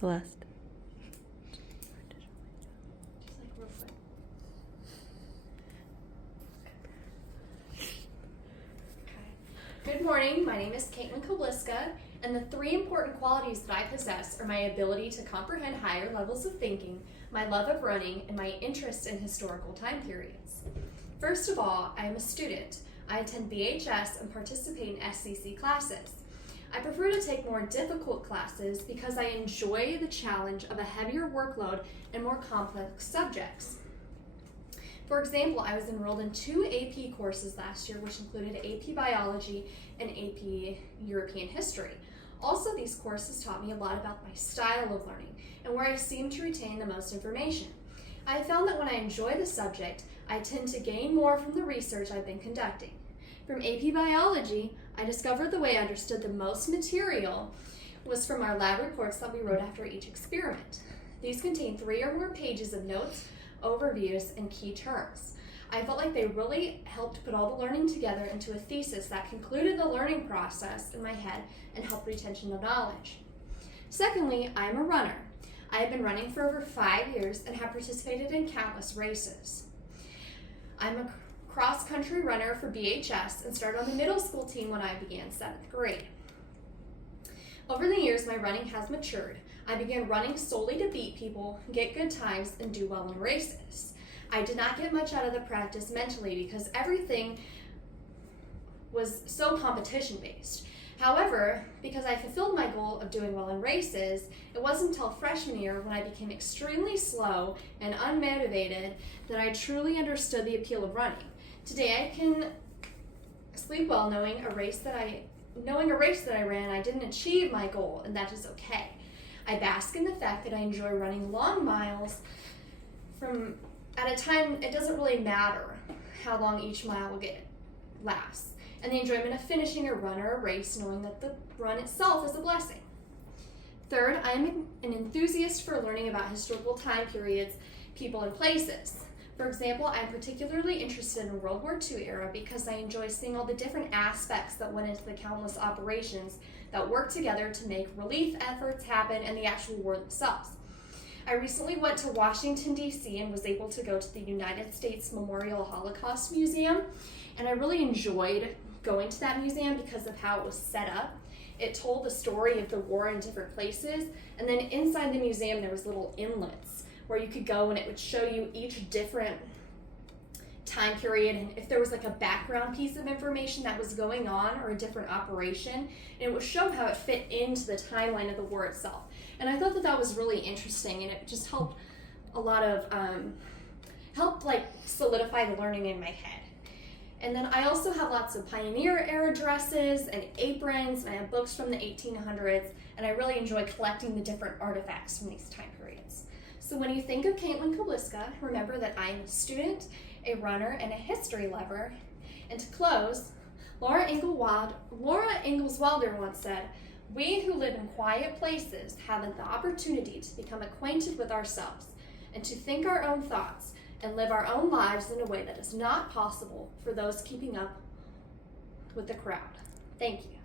Celeste. Just like real quick. Okay. Good morning, my name is Caitlin Kobliska, and the three important qualities that I possess are my ability to comprehend higher levels of thinking, my love of running, and my interest in historical time periods. First of all, I am a student. I attend BHS and participate in SCC classes. I prefer to take more difficult classes because I enjoy the challenge of a heavier workload and more complex subjects. For example, I was enrolled in 2 AP courses last year, which included AP Biology and AP European History. Also, these courses taught me a lot about my style of learning and where I seem to retain the most information. I found that when I enjoy the subject, I tend to gain more from the research I've been conducting. From AP Biology, I discovered the way I understood the most material was from our lab reports that we wrote after each experiment. These contain 3 or more pages of notes, overviews, and key terms. I felt like they really helped put all the learning together into a thesis that concluded the learning process in my head and helped retention of knowledge. Secondly, I am a runner. I have been running for over 5 years and have participated in countless races. I'm a cross-country runner for BHS and started on the middle school team when I began 7th grade. Over the years, my running has matured. I began running solely to beat people, get good times, and do well in races. I did not get much out of the practice mentally because everything was so competition-based. However, because I fulfilled my goal of doing well in races, it wasn't until freshman year when I became extremely slow and unmotivated that I truly understood the appeal of running. Today I can sleep well knowing a race that I ran, I didn't achieve my goal, and that is okay. I bask in the fact that I enjoy running long miles at a time. It doesn't really matter how long each mile will lasts, and the enjoyment of finishing a run or a race knowing that the run itself is a blessing. Third, I am an enthusiast for learning about historical time periods, people, and places. For example, I'm particularly interested in World War II era because I enjoy seeing all the different aspects that went into the countless operations that worked together to make relief efforts happen and the actual war themselves. I recently went to Washington, D.C. and was able to go to the United States Memorial Holocaust Museum, and I really enjoyed going to that museum because of how it was set up. It told the story of the war in different places, and then inside the museum there was little inlets where you could go and it would show you each different time period, and if there was like a background piece of information that was going on or a different operation, and it would show how it fit into the timeline of the war itself. And I thought that that was really interesting, and it just helped a lot of helped like solidify the learning in my head. And then I also have lots of pioneer era dresses and aprons, and I have books from the 1800s, and I really enjoy collecting the different artifacts from these time periods. So when you think of Caitlin Kobliska, remember that I am a student, a runner, and a history lover. And to close, Laura Ingalls Wilder once said, "We who live in quiet places have the opportunity to become acquainted with ourselves and to think our own thoughts and live our own lives in a way that is not possible for those keeping up with the crowd." Thank you.